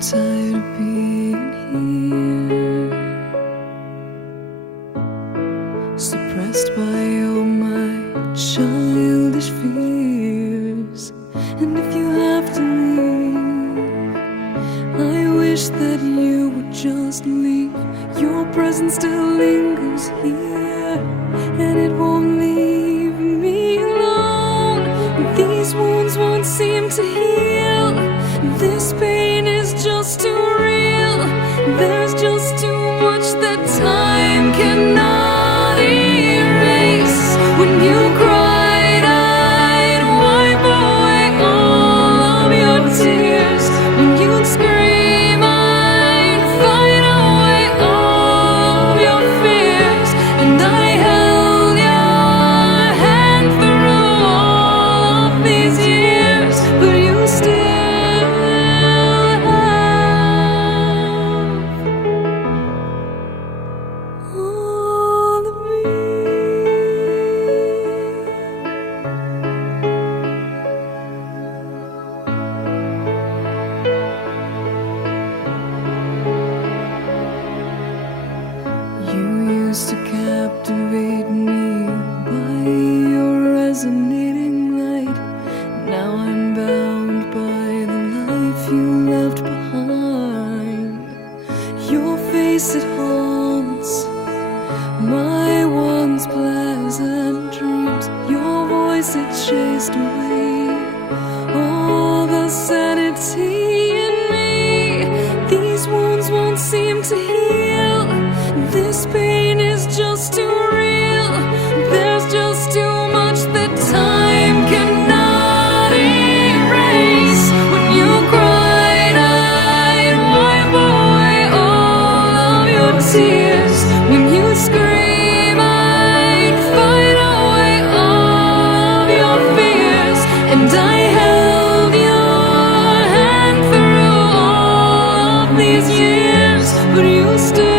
tired of being here, suppressed by all my childish fears. And if you have to leave, I wish that you would just leave. Your presence still lingers here, and it won't leave me alone. These wounds won't seem to heal. This pain is just too real. There's just too much that time cannot erase. When you cried, I'd wipe away all of your tears. When you'd scream, I'd fight away all of your fears. And I held your hand through all of these years, but you still all of me. You used to captivate me by your resonating light. Now I'm bound by the life you left behind. Your face, it haunts my once pleasant dreams. Your voice, it chased away all the sanity in me. These wounds won't seem to heal. This pain is just too real. There's just too much that time cannot erase. When you cried, I'd wipe away all of your tears. When you scream, I'd fight away all of your fears. And I held your hand through all of these years, but you still